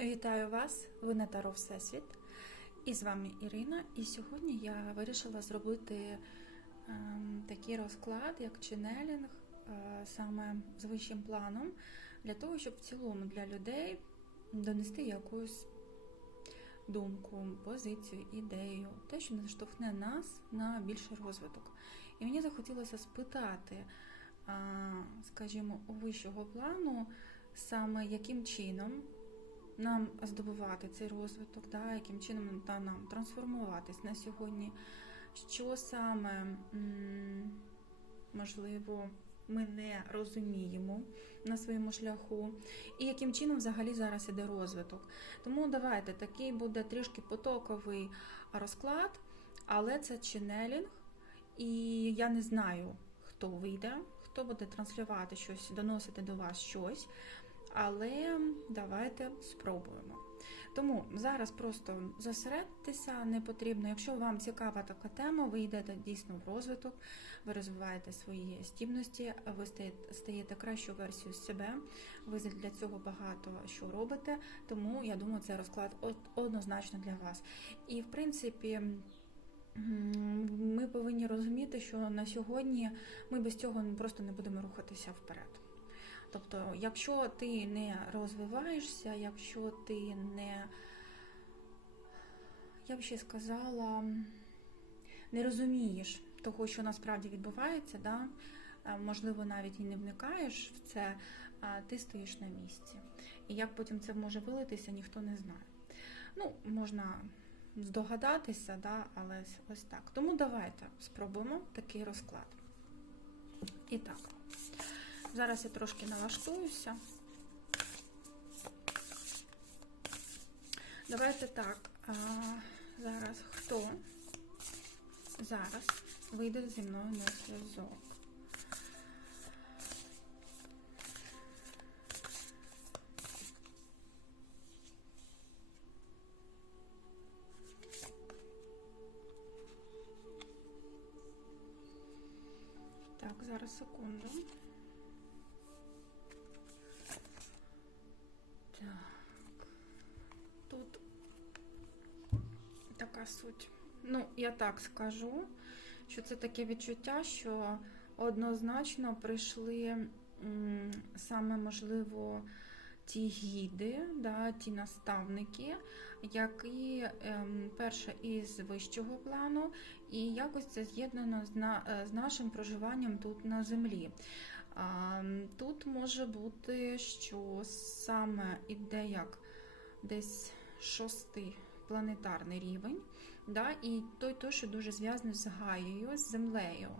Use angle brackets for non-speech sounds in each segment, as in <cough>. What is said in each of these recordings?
Вітаю вас! Ви на Таро Всесвіт. І з вами Ірина. І сьогодні я вирішила зробити ем, такий розклад, як ченелінг, е, саме з вищим планом, для того, щоб в цілому для людей донести якусь думку, позицію, ідею, те, що наштовхне нас на більший розвиток. І мені захотілося спитати, а, скажімо, у вищого плану, саме яким чином нам здобувати цей розвиток, да, яким чином та нам трансформуватись на сьогодні, що саме можливо ми не розуміємо на своєму шляху, і яким чином взагалі зараз іде розвиток. Тому давайте такий буде трішки потоковий розклад, але це ченелінг, і я не знаю, хто вийде, хто буде транслювати щось, доносити до вас щось. Але давайте спробуємо. Тому зараз просто зосередьтеся не потрібно. Якщо вам цікава така тема, ви йдете дійсно в розвиток, ви розвиваєте свої здібності, ви стаєте, кращою версією себе. Ви для цього багато що робите. Тому я думаю, цей розклад однозначно для вас. І в принципі. Ми повинні розуміти, що на сьогодні ми без цього просто не будемо рухатися вперед. Тобто, якщо ти не розвиваєшся, якщо ти не, я б ще сказала, не розумієш того, що насправді відбувається, да? можливо, навіть і не вникаєш в це, ти стоїш на місці. І як потім це може вилитися, ніхто не знає. Ну, можна здогадатися, да? але ось так. Тому давайте спробуємо такий розклад. І так. Зараз я трошки налаштуюся. Давайте так. А, Зараз хто зараз вийде зі мною на зв'язок? Так скажу, що це таке відчуття, що однозначно прийшли саме, можливо, ті гіди, да, ті наставники, які ем, перше із вищого плану, і якось це з'єднано з, е, з нашим проживанням тут на землі. Тут може бути, що саме іде як десь шостий планетарний рівень, да, і той, той, що дуже зв'язаний з Гаєю, з землею.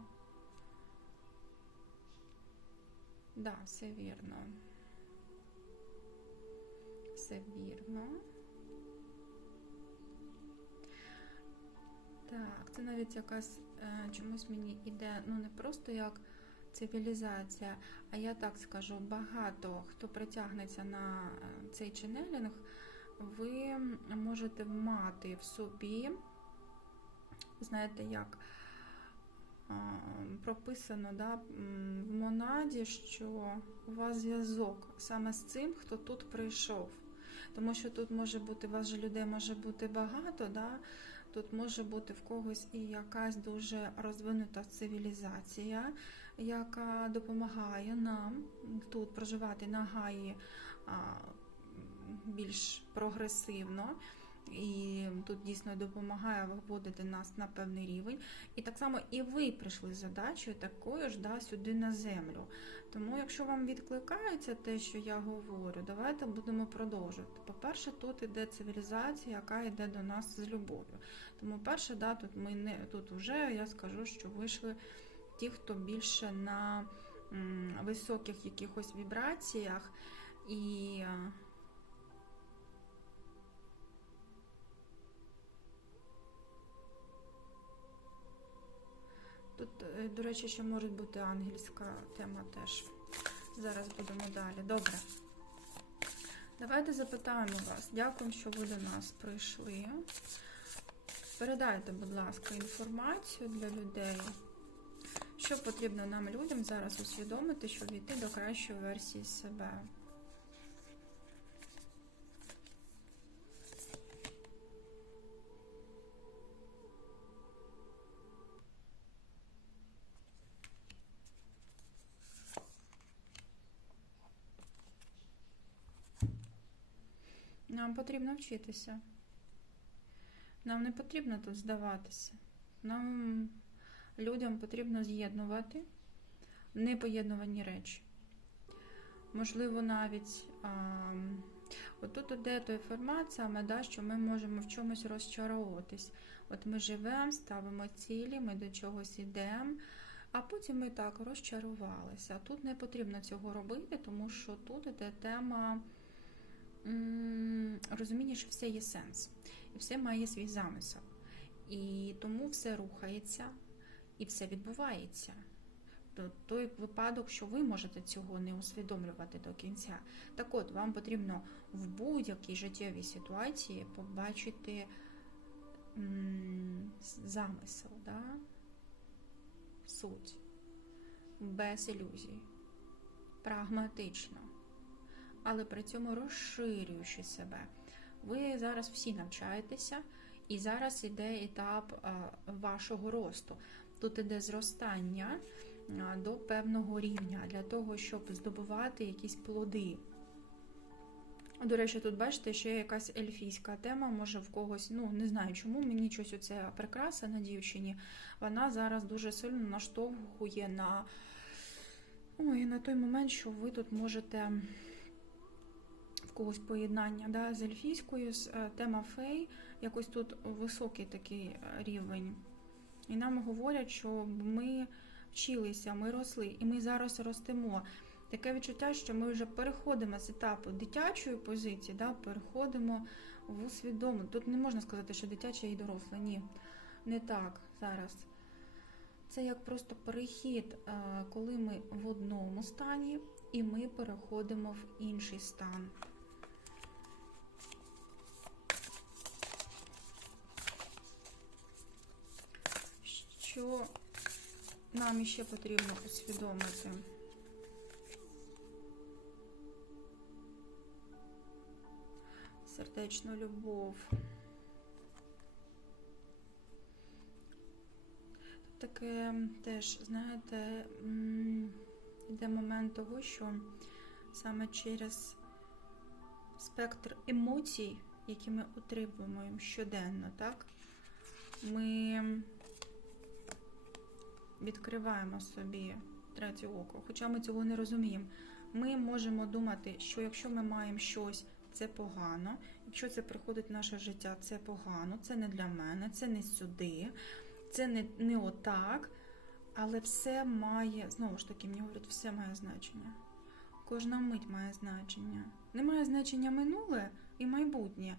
Да, все вірно. Все вірно. Так, це навіть якась е, чомусь мені іде, ну не просто як цивілізація. А я так скажу, багато хто притягнеться на е, цей ченелінг, ви можете мати в собі, знаєте, як прописано да, в монаді, що у вас зв'язок саме з цим, хто тут прийшов. Тому що тут може бути, у вас же людей може бути багато, да? тут може бути в когось і якась дуже розвинута цивілізація, яка допомагає нам тут проживати на Гаї більш прогресивно. І тут дійсно допомагає виводити нас на певний рівень. І так само і ви прийшли з задачею такою ж да, сюди на землю. Тому, якщо вам відкликається те, що я говорю, давайте будемо продовжувати. По-перше, тут іде цивілізація, яка йде до нас з любов'ю. Тому, перше, да, тут ми не тут вже я скажу, що вийшли ті, хто більше на м, високих якихось вібраціях і. До речі, ще може бути ангельська тема теж. Зараз будемо далі. Добре. Давайте запитаємо вас. Дякую, що ви до нас прийшли. Передайте, будь ласка, інформацію для людей. Що потрібно нам людям зараз усвідомити, щоб війти до кращої версії себе? Нам потрібно вчитися. Нам не потрібно тут здаватися. Нам, людям, потрібно з'єднувати непоєднувані речі. Можливо, навіть а, отут іде той формат саме, да, що ми можемо в чомусь розчаровуватись. От ми живемо, ставимо цілі, ми до чогось йдемо, а потім ми так розчарувалися. Тут не потрібно цього робити, тому що тут іде тема розуміння, що все є сенс, і все має свій замисел. І тому все рухається і все відбувається. То той випадок, що ви можете цього не усвідомлювати до кінця. Так от, вам потрібно в будь-якій життєвій ситуації побачити замисел, да? суть, без ілюзій, прагматично, але при цьому розширюючи себе. Ви зараз всі навчаєтеся, і зараз іде етап вашого росту. Тут іде зростання до певного рівня для того, щоб здобувати якісь плоди. До речі, тут бачите, ще якась ельфійська тема, може в когось, ну не знаю чому, мені щось оця прикраса на дівчині, вона зараз дуже сильно наштовхує на, ой, на той момент, що ви тут можете в когось поєднання да, з ельфійською, з е, тема фей, якось тут високий такий е, рівень. І нам говорять, що ми вчилися, ми росли, і ми зараз ростемо. Таке відчуття, що ми вже переходимо з етапу дитячої позиції, да, переходимо в усвідомлення. Тут не можна сказати, що дитяча і доросла. Ні, не так зараз. Це як просто перехід, е, коли ми в одному стані і ми переходимо в інший стан. Що нам іще потрібно усвідомити? сердечну любов. Таке теж, знаєте, йде момент того, що саме через спектр емоцій, які ми отримуємо щоденно, так, ми відкриваємо собі третє око, хоча ми цього не розуміємо. Ми можемо думати, що якщо ми маємо щось це погано. Якщо це приходить в наше життя, це погано, це не для мене, це не сюди, це не, не отак. Але все має, знову ж таки, мені говорять, все має значення. Кожна мить має значення. Не має значення минуле і майбутнє.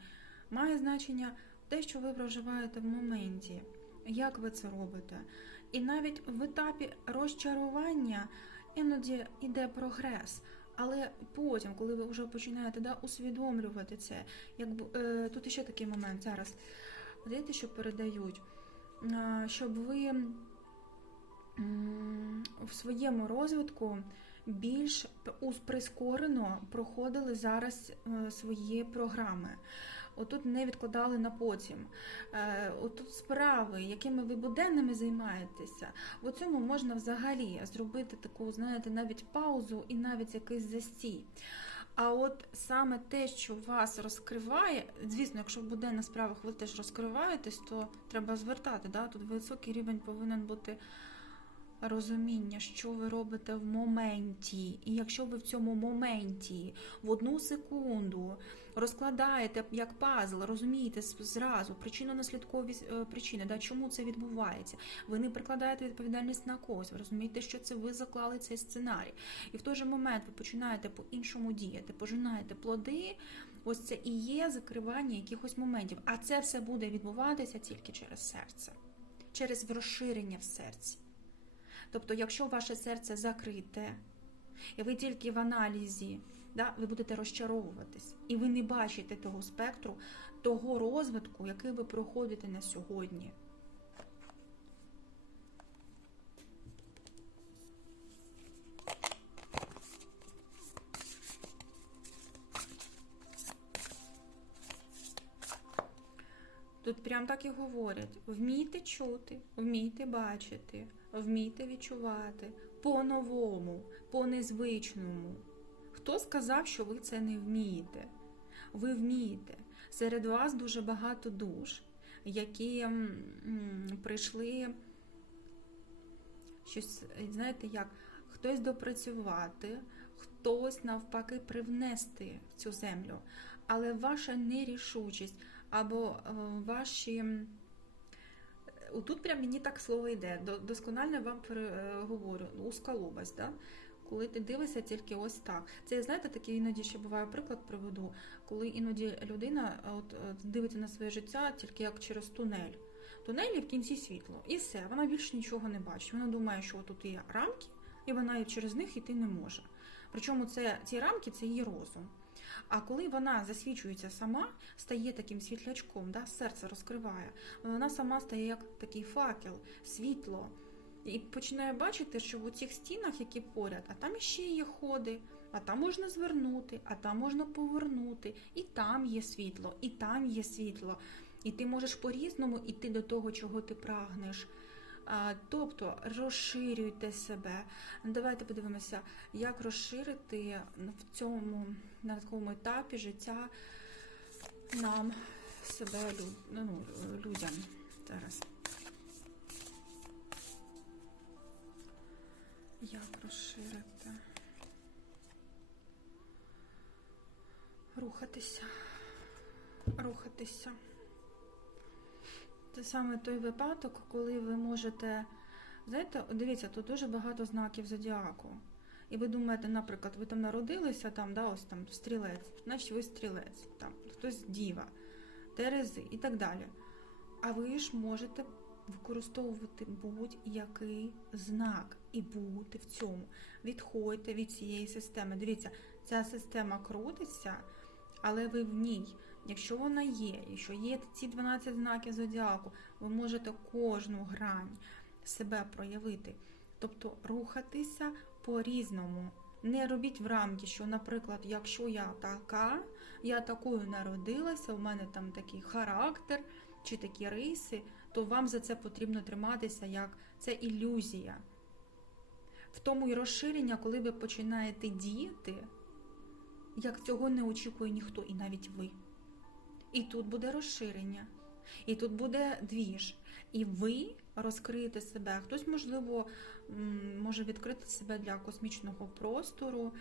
Має значення те, що ви проживаєте в моменті, як ви це робите. І навіть в етапі розчарування іноді йде прогрес. Але потім, коли ви вже починаєте да, усвідомлювати це, якби е, тут ще такий момент зараз. Знаєте, що передають, щоб ви в своєму розвитку більш прискорено проходили зараз е, свої програми отут не відкладали на потім. Е, отут справи, якими ви буденними займаєтеся, в цьому можна взагалі зробити таку, знаєте, навіть паузу і навіть якийсь застій. А от саме те, що вас розкриває, звісно, якщо в буденних справах ви теж розкриваєтесь, то треба звертати. Да? Тут високий рівень повинен бути розуміння, що ви робите в моменті. І якщо ви в цьому моменті в одну секунду розкладаєте як пазл, розумієте зразу причинно-наслідкові е, причини, да, чому це відбувається. Ви не прикладаєте відповідальність на когось, ви розумієте, що це ви заклали цей сценарій. І в той же момент ви починаєте по-іншому діяти, пожинаєте плоди. Ось це і є закривання якихось моментів. А це все буде відбуватися тільки через серце, через розширення в серці. Тобто, якщо ваше серце закрите, і ви тільки в аналізі да, ви будете розчаровуватись, і ви не бачите того спектру, того розвитку, який ви проходите на сьогодні. Прям так і говорять: вмійте чути, вмійте бачити, вмійте відчувати по-новому, по незвичному. Хто сказав, що ви це не вмієте? ви вмієте. Серед вас дуже багато душ, які прийшли щось, знаєте, як хтось допрацювати, хтось навпаки привнести в цю землю. Але ваша нерішучість або е, ваші. Тут прям мені так слово йде. Досконально вам е, говорю, усколобость, да? коли ти дивишся тільки ось так. Це знаєте, такий іноді ще буває приклад приведу, коли іноді людина е, от, дивиться на своє життя тільки як через тунель. Тунель і в кінці світло. І все, вона більше нічого не бачить. Вона думає, що тут є рамки, і вона через них йти не може. Причому це, ці рамки це її розум. А коли вона засвічується сама, стає таким світлячком, да, серце розкриває, вона сама стає як такий факел, світло. І починає бачити, що в цих стінах, які поряд, а там іще є ходи, а там можна звернути, а там можна повернути, і там є світло, і там є світло. І ти можеш по-різному йти до того, чого ти прагнеш. Тобто розширюйте себе. Давайте подивимося, як розширити в цьому на такому етапі життя нам себе ну, людям зараз. Як розширити? Рухатися. Рухатися. Саме той випадок, коли ви можете. Знаєте, дивіться, тут дуже багато знаків зодіаку. І ви думаєте, наприклад, ви там народилися, там, да, ось там стрілець, значить ви стрілець, там хтось діва, терези і так далі. А ви ж можете використовувати будь-який знак і бути в цьому. Відходьте від цієї системи. Дивіться, ця система крутиться, але ви в ній. Якщо вона є, якщо є ці 12 знаків зодіаку, ви можете кожну грань себе проявити. Тобто рухатися по-різному. Не робіть в рамки, що, наприклад, якщо я така, я такою народилася, у мене там такий характер чи такі риси, то вам за це потрібно триматися як це ілюзія. В тому і розширення, коли ви починаєте діяти, як цього не очікує ніхто, і навіть ви. І тут буде розширення, і тут буде двіж. І ви розкриєте себе. Хтось, можливо, може відкрити себе для космічного простору,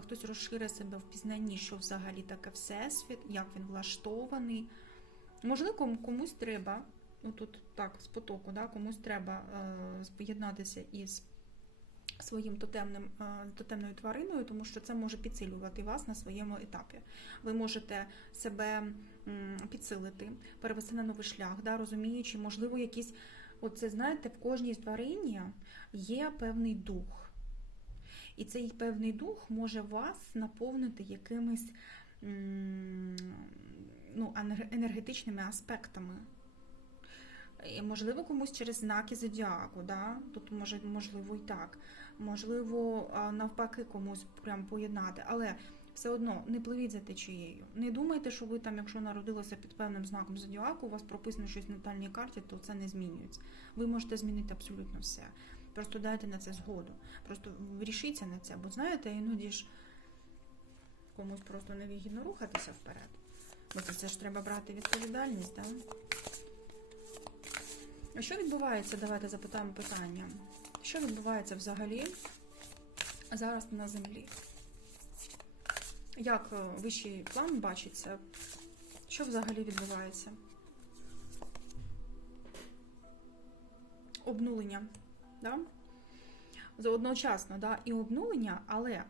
хтось розширить себе в пізнанні, що взагалі таке всесвіт, як він влаштований. Можливо, комусь треба, ну тут так, з потоку, да, комусь треба е, поєднатися із своїм тотемним, е, тотемною твариною, тому що це може підсилювати вас на своєму етапі. Ви можете себе підсилити, перевести на новий шлях, да, розуміючи, можливо, якісь, оце знаєте, в кожній тварині є певний дух. І цей певний дух може вас наповнити якимись ну, енергетичними аспектами. І, можливо, комусь через знаки зодіаку, да? тут може, можливо і так. Можливо, навпаки, комусь прям поєднати. Але все одно не пливіть за течією. Не думайте, що ви там, якщо народилися під певним знаком зодіаку, у вас прописано щось в натальній карті, то це не змінюється. Ви можете змінити абсолютно все. Просто дайте на це згоду. Просто рішіться на це, бо знаєте, іноді ж комусь просто невигідно рухатися вперед. Бо це ж треба брати відповідальність, так? А що відбувається? Давайте запитаємо питання. Що відбувається взагалі зараз на землі? Як е, вищий план бачиться? Що взагалі відбувається? Обнулення. Да? Одночасно, да? і обнулення, але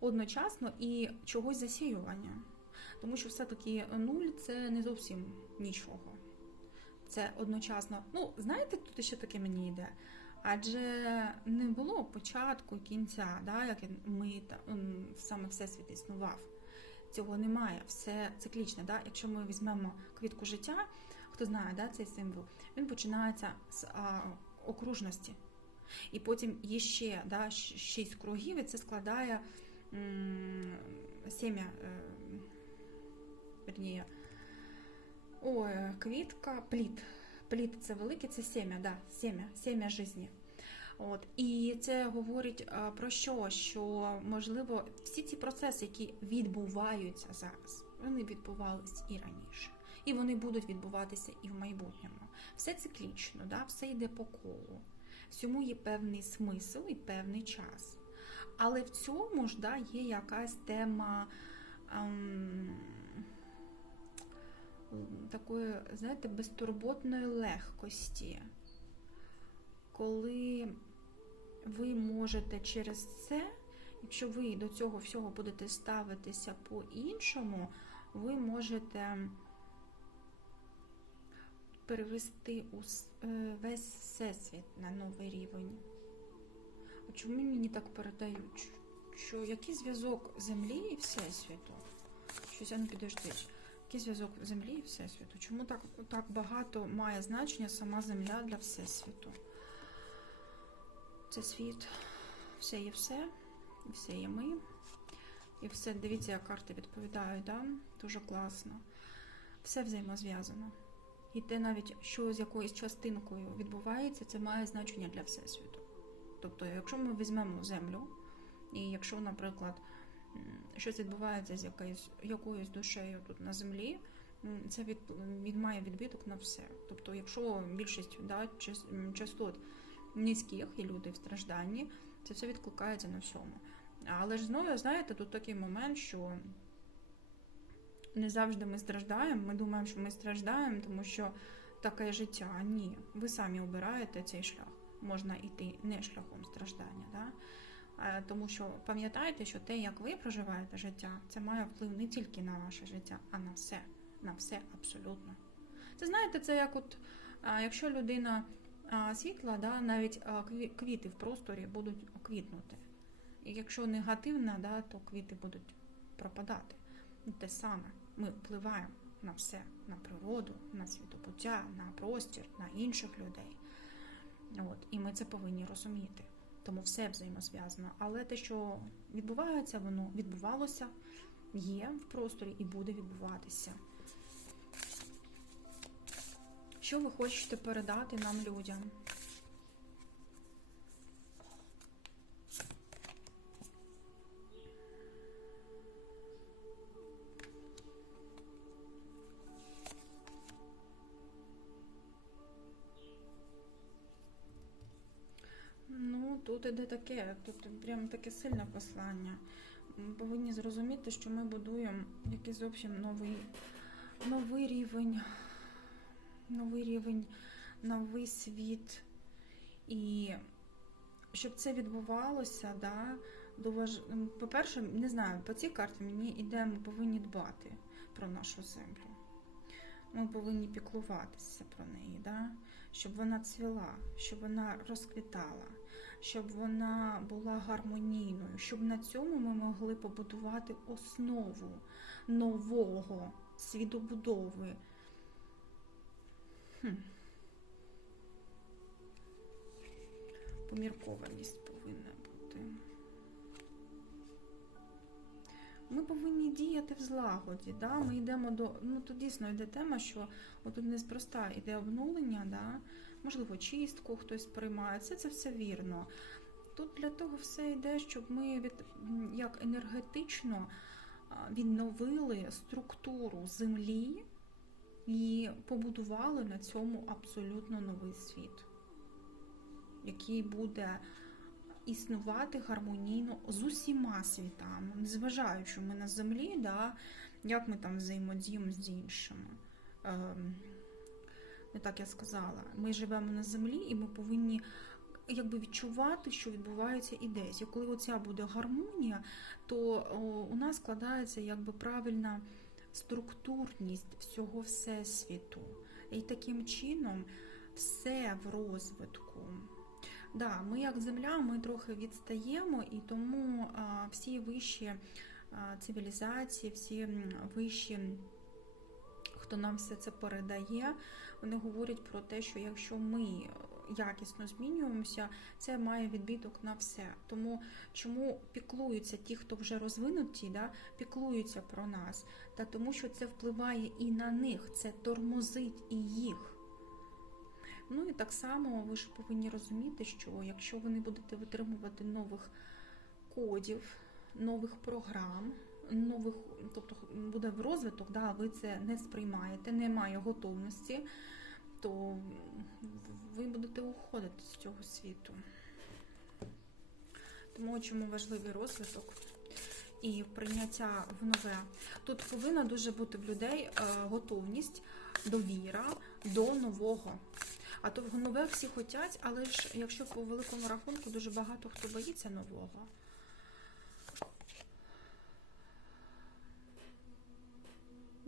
одночасно і чогось засіювання. Тому що все-таки нуль це не зовсім нічого. Це одночасно. Ну, знаєте, тут ще таке мені йде. Адже не було початку і кінця, да, як ми саме всесвіт існував. Цього немає, все циклічне. Да? Якщо ми візьмемо квітку життя, хто знає да, цей символ, він починається з а, окружності. І потім є ще да, шість кругів, і це складає сім'я. Е, квітка, плід. Плід це велике, це сім'я, да, сім'я, сім'я житті. От і це говорить а, про що? Що можливо всі ці процеси, які відбуваються зараз, вони відбувалися і раніше, і вони будуть відбуватися і в майбутньому. Все циклічно, да? все йде по колу. Всьому є певний смисл і певний час. Але в цьому ж да, є якась тема ем, такої, знаєте, безтурботної легкості, коли ви можете через це, якщо ви до цього всього будете ставитися по-іншому, ви можете перевести е, весь всесвіт на новий рівень. А чому мені так передають? Що який зв'язок Землі і Всесвіту? Щось я не підожди. Який зв'язок Землі і Всесвіту? Чому так, так багато має значення сама Земля для Всесвіту? Це світ, все є все, все є ми. І все, дивіться, як карти відповідають, да? дуже класно. Все взаємозв'язано. І те навіть, що з якоюсь частинкою відбувається, це має значення для Всесвіту. Тобто, якщо ми візьмемо землю, і якщо, наприклад, щось відбувається з якоюсь, якоюсь душею тут на землі, це від, від має відбиток на все. Тобто, якщо більшість да, частот низьких і люди в стражданні, це все відкликається на всьому. Але ж знову, знаєте, тут такий момент, що не завжди ми страждаємо. Ми думаємо, що ми страждаємо, тому що таке життя. Ні, ви самі обираєте цей шлях. Можна йти не шляхом страждання. Да? Е, Тому що пам'ятайте, що те, як ви проживаєте життя, це має вплив не тільки на ваше життя, а на все. На все абсолютно. Це знаєте, це як от якщо людина світла, да, навіть квіти в просторі будуть квітнути. І якщо негативна, да, то квіти будуть пропадати. Те саме. Ми впливаємо на все, на природу, на світобуття, на простір, на інших людей. От, і ми це повинні розуміти. Тому все взаємозв'язано. Але те, що відбувається, воно відбувалося, є в просторі і буде відбуватися. Що ви хочете передати нам людям? Іде таке, тут прям таке сильне послання. Ми повинні зрозуміти, що ми будуємо якийсь зовсім новий, новий рівень, новий рівень, новий світ. І щоб це відбувалося, да, доваж... по-перше, не знаю, по цій карті мені йде, ми повинні дбати про нашу землю. Ми повинні піклуватися про неї, да? щоб вона цвіла, щоб вона розквітала, щоб вона була гармонійною, щоб на цьому ми могли побудувати основу нового світобудови. Хм. Поміркованість повинна бути. Ми повинні діяти в злагоді. Да? Ми йдемо до. Ну тут дійсно йде тема, що отут неспроста йде обнулення, да? Можливо, чистку хтось приймає. Це це все вірно. Тут для того все йде, щоб ми від як енергетично відновили структуру землі і побудували на цьому абсолютно новий світ, який буде існувати гармонійно з усіма світами, незважаючи ми на землі, да, як ми там взаємодіємо з іншими. Не так я сказала. Ми живемо на землі, і ми повинні якби відчувати, що відбувається і десь. І коли оця буде гармонія, то у нас складається якби правильна структурність всього всесвіту. І таким чином все в розвитку. Да, ми як земля, ми трохи відстаємо, і тому всі вищі цивілізації, всі вищі, хто нам все це передає, вони говорять про те, що якщо ми якісно змінюємося, це має відбиток на все. Тому чому піклуються ті, хто вже розвинуті, да, піклуються про нас, та тому що це впливає і на них, це тормозить і їх. Ну і так само ви ж повинні розуміти, що якщо ви не будете витримувати нових кодів, нових програм, нових, тобто буде в розвиток, да, ви це не сприймаєте, немає готовності, то ви будете уходити з цього світу. Тому чому важливий розвиток і прийняття в нове. Тут повинна дуже бути в людей е, готовність, довіра до нового. А то нове всі хочуть, але ж якщо по великому рахунку дуже багато хто боїться нового.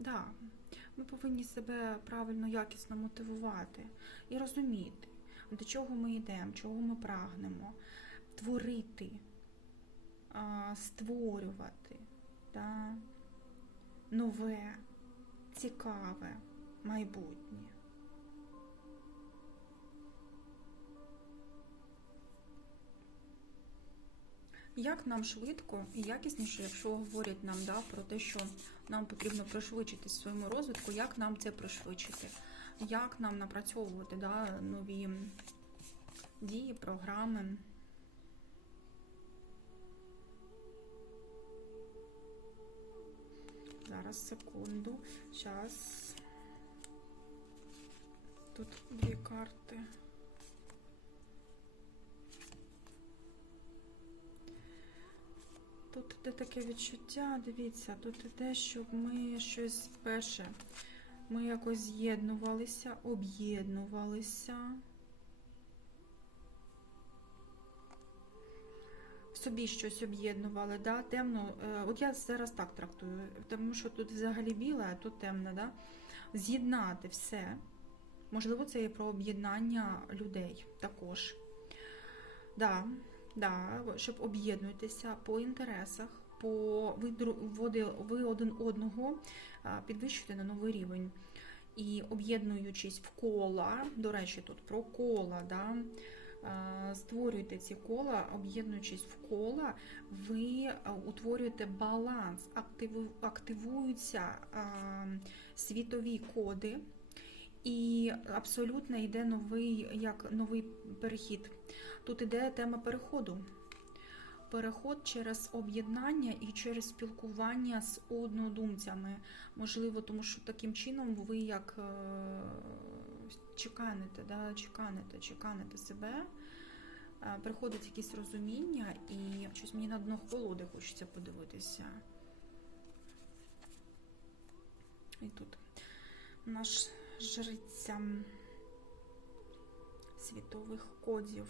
Да, ми повинні себе правильно, якісно мотивувати і розуміти, до чого ми йдемо, чого ми прагнемо, творити, створювати да, нове, цікаве майбутнє. Як нам швидко і якісніше, якщо говорять нам да, про те, що нам потрібно пришвидшитись в своєму розвитку, як нам це пришвидшити? Як нам напрацьовувати да, нові дії, програми? Зараз секунду. Зараз. Тут дві карти. Тут таке відчуття, дивіться, тут іде, щоб ми щось перше. Ми якось з'єднувалися, об'єднувалися. В собі щось об'єднували, да? темно. е, От я зараз так трактую, тому що тут взагалі біле, а тут темне, да? З'єднати все. Можливо, це і про об'єднання людей також. Да, да, щоб об'єднуйтеся по інтересах, по ви, ви один одного підвищуєте на новий рівень. І об'єднуючись в кола, до речі, тут про кола, да, створюєте ці кола, об'єднуючись в кола, ви утворюєте баланс, активу- активуються світові коди. І абсолютно йде новий, як новий перехід. Тут іде тема переходу. Переход через об'єднання і через спілкування з однодумцями. Можливо, тому що таким чином ви як е, чеканите, да, чеканите, чеканите себе, е, приходить якесь розуміння, і щось мені на дно колоди хочеться подивитися. І тут наш жриця світових кодів.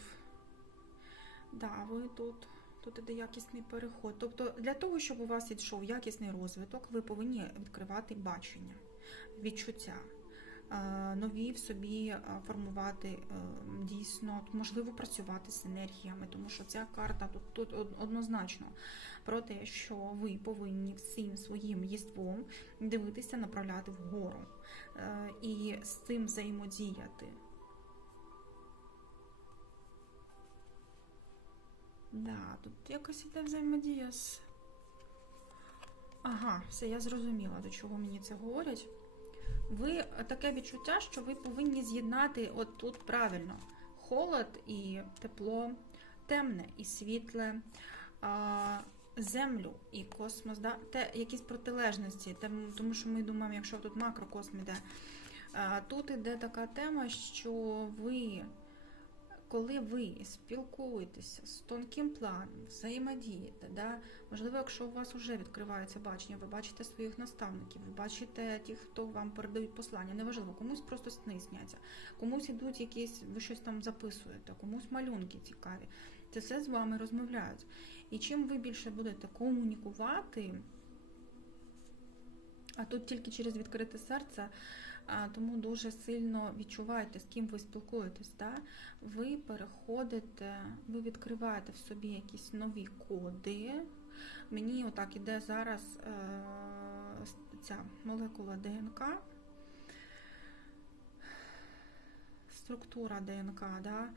Да, ви тут, тут іде якісний переход. Тобто, для того, щоб у вас йшов якісний розвиток, ви повинні відкривати бачення, відчуття. е, Нові в собі е, формувати е, дійсно, можливо, працювати з енергіями, тому що ця карта тут, тут однозначно про те, що ви повинні всім своїм єством дивитися, направляти вгору і з цим взаємодіяти. Да, тут якось іде взаємодія з. Ага, все, я зрозуміла, до чого мені це говорять. Ви е, таке відчуття, що ви повинні з'єднати от тут правильно холод і тепло, темне і світле, землю і космос, да? Те, якісь протилежності, тому що ми думаємо, якщо тут макрокосм іде. Тут іде така тема, що ви коли ви спілкуєтеся з тонким планом, взаємодієте, да? можливо, якщо у вас вже відкривається бачення, ви бачите своїх наставників, ви бачите тих, хто вам передають послання, неважливо, комусь просто сни сняться, комусь ідуть якісь, ви щось там записуєте, комусь малюнки цікаві. Це все з вами розмовляють. І чим ви більше будете комунікувати, а тут тільки через відкрите серце, тому дуже сильно відчуваєте, з ким ви спілкуєтесь. Да? Ви переходите, ви відкриваєте в собі якісь нові коди. Мені отак іде зараз е, ця молекула ДНК, структура ДНК. Да?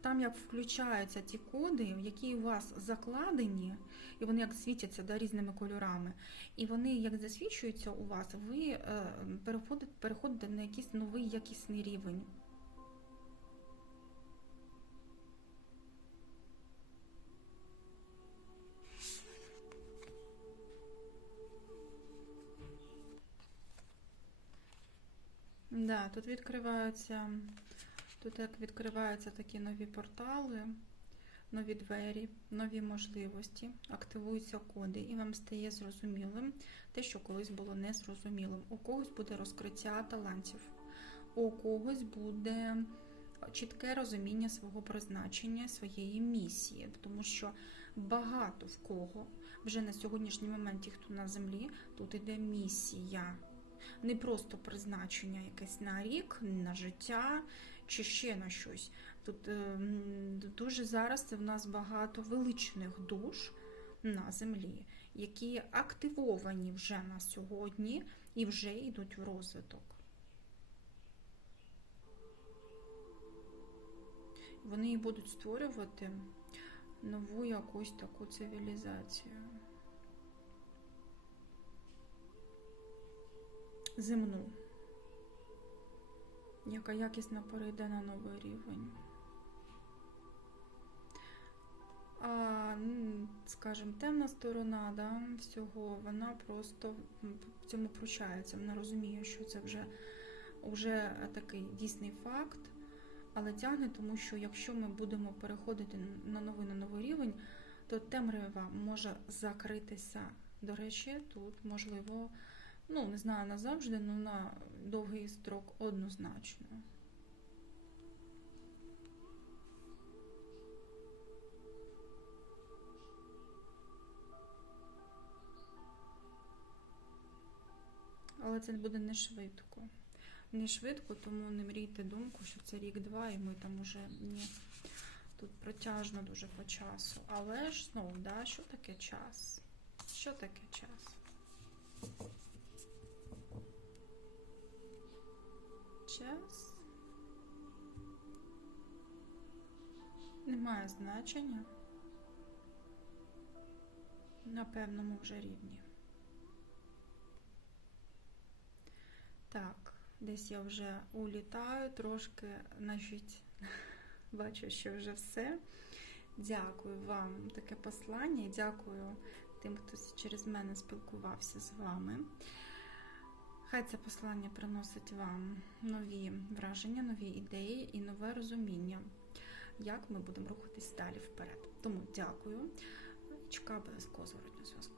Там як включаються ті коди, які у вас закладені, і вони як світяться да, різними кольорами, і вони як засвічуються у вас, ви е, переходите, переходите на якийсь новий якісний рівень. Да, тут відкриваються тут як відкриваються такі нові портали, нові двері, нові можливості, активуються коди, і вам стає зрозумілим те, що колись було незрозумілим. У когось буде розкриття талантів, у когось буде чітке розуміння свого призначення, своєї місії, тому що багато в кого вже на сьогоднішній момент, ті, хто на землі, тут іде місія не просто призначення якесь на рік, на життя чи ще на щось. Тут е, дуже зараз в нас багато величних душ на землі, які активовані вже на сьогодні і вже йдуть в розвиток. Вони будуть створювати нову якусь таку цивілізацію. земну, яка якісно перейде на новий рівень. А, скажімо, темна сторона да, всього, вона просто в цьому прощається. Вона розуміє, що це вже, вже такий дійсний факт, але тягне, тому що якщо ми будемо переходити на новий на новий рівень, то темрява може закритися. До речі, тут можливо ну, не знаю назавжди, але на довгий строк однозначно. Але це буде не швидко. Не швидко, тому не мрійте думку, що це рік-два, і ми там уже ні. Тут протяжно дуже по часу. Але ж знову, да, що таке час? Що таке час? Час не значення на певному вже рівні. Так, десь я вже улітаю, трошки, значить, <laughs> бачу, що вже все. Дякую вам таке послання дякую тим, хто через мене спілкувався з вами. Хай це послання приносить вам нові враження, нові ідеї і нове розуміння, як ми будемо рухатись далі вперед. Тому дякую. Чекаю обов'язково зворотнього зв'язку.